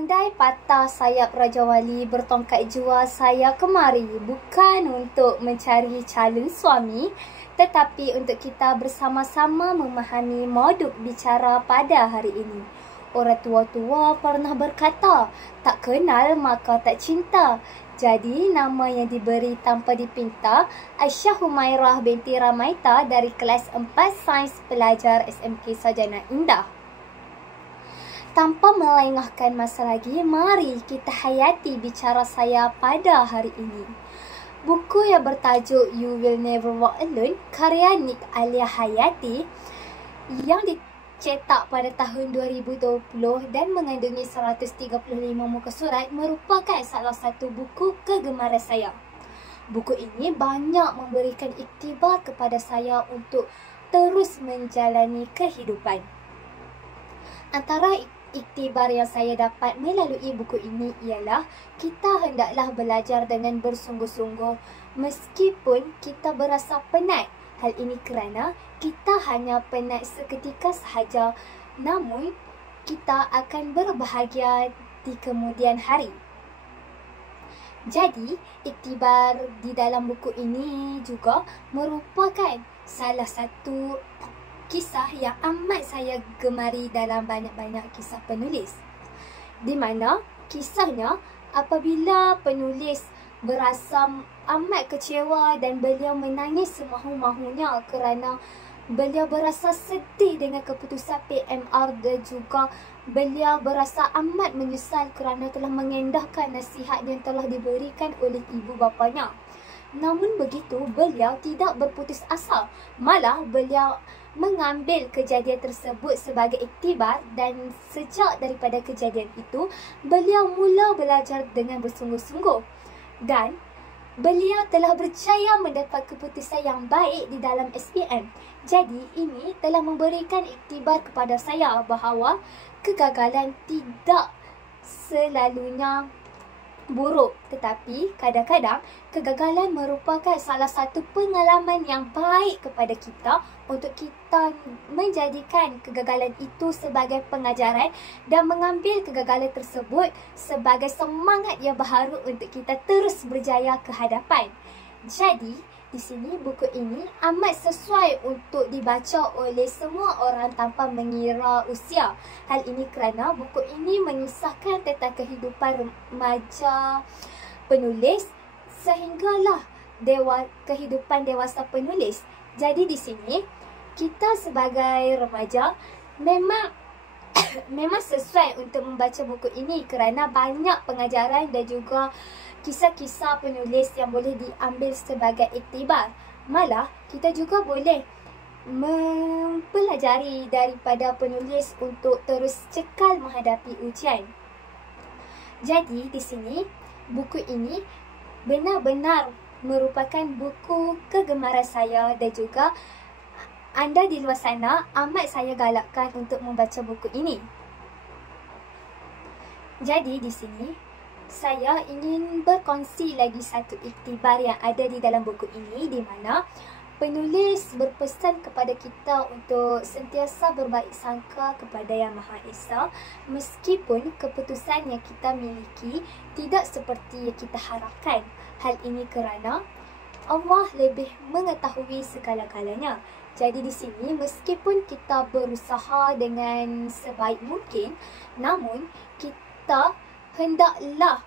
Andai patah sayap Raja Wali bertongkat jua saya kemari, bukan untuk mencari calon suami, tetapi untuk kita bersama-sama memahami modus bicara pada hari ini. Orang tua-tua pernah berkata, tak kenal maka tak cinta. Jadi nama yang diberi tanpa dipinta, Aisyah Humairah binti Ramaita dari kelas 4 Sains Pelajar SMK Sarjana Indah. Tanpa melengahkan masa lagi, mari kita hayati bicara saya pada hari ini. Buku yang bertajuk You Will Never Walk Alone, karya Nick Alia Hayati, yang dicetak pada tahun 2020 dan mengandungi 135 muka surat, merupakan salah satu buku kegemaran saya. Buku ini banyak memberikan iktibar kepada saya untuk terus menjalani kehidupan. Antara iktibar yang saya dapat melalui buku ini ialah kita hendaklah belajar dengan bersungguh-sungguh meskipun kita berasa penat. Hal ini kerana kita hanya penat seketika sahaja, namun kita akan berbahagia di kemudian hari. Jadi, iktibar di dalam buku ini juga merupakan salah satu kisah yang amat saya gemari dalam banyak-banyak kisah penulis. Di mana kisahnya apabila penulis berasa amat kecewa dan beliau menangis semahu-mahunya kerana beliau berasa sedih dengan keputusan PMR dan juga beliau berasa amat menyesal kerana telah mengendahkan nasihat yang telah diberikan oleh ibu bapanya. Namun begitu, beliau tidak berputus asa. Malah beliau mengambil kejadian tersebut sebagai iktibar dan sejak daripada kejadian itu, beliau mula belajar dengan bersungguh-sungguh. Dan beliau telah berjaya mendapat keputusan yang baik di dalam SPM. Jadi ini telah memberikan iktibar kepada saya bahawa kegagalan tidak selalunya buruk, tetapi kadang-kadang kegagalan merupakan salah satu pengalaman yang baik kepada kita untuk kita menjadikan kegagalan itu sebagai pengajaran dan mengambil kegagalan tersebut sebagai semangat yang baharu untuk kita terus berjaya ke hadapan. Jadi di sini buku ini amat sesuai untuk dibaca oleh semua orang tanpa mengira usia. Hal ini kerana buku ini mengisahkan tentang kehidupan remaja penulis sehinggalah kehidupan dewasa penulis. Jadi di sini kita sebagai remaja memang sesuai untuk membaca buku ini kerana banyak pengajaran dan juga kisah-kisah penulis yang boleh diambil sebagai iktibar. Malah kita juga boleh mempelajari daripada penulis untuk terus cekal menghadapi ujian. Jadi di sini buku ini benar-benar merupakan buku kegemaran saya dan juga anda di luar sana amat saya galakkan untuk membaca buku ini. Jadi di sini saya ingin berkongsi lagi satu iktibar yang ada di dalam buku ini, di mana penulis berpesan kepada kita untuk sentiasa berbaik sangka kepada Yang Maha Esa meskipun keputusan yang kita miliki tidak seperti yang kita harapkan. Hal ini kerana Allah lebih mengetahui segala-galanya. Jadi di sini meskipun kita berusaha dengan sebaik mungkin, namun kita hendaklah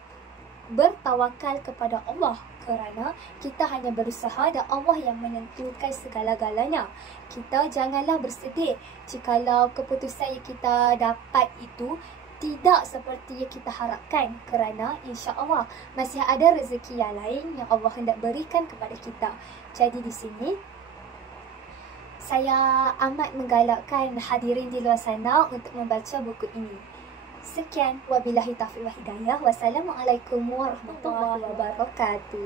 bertawakal kepada Allah kerana kita hanya berusaha dan Allah yang menentukan segala-galanya. Kita janganlah bersedih jikalau keputusan yang kita dapat itu tidak seperti yang kita harapkan kerana insya-Allah masih ada rezeki yang lain yang Allah hendak berikan kepada kita. Jadi di sini saya amat menggalakkan hadirin di luar sana untuk membaca buku ini. Sekian, wabillahi taufiq wal hidayah. Wassalamualaikum warahmatullahi wabarakatuh.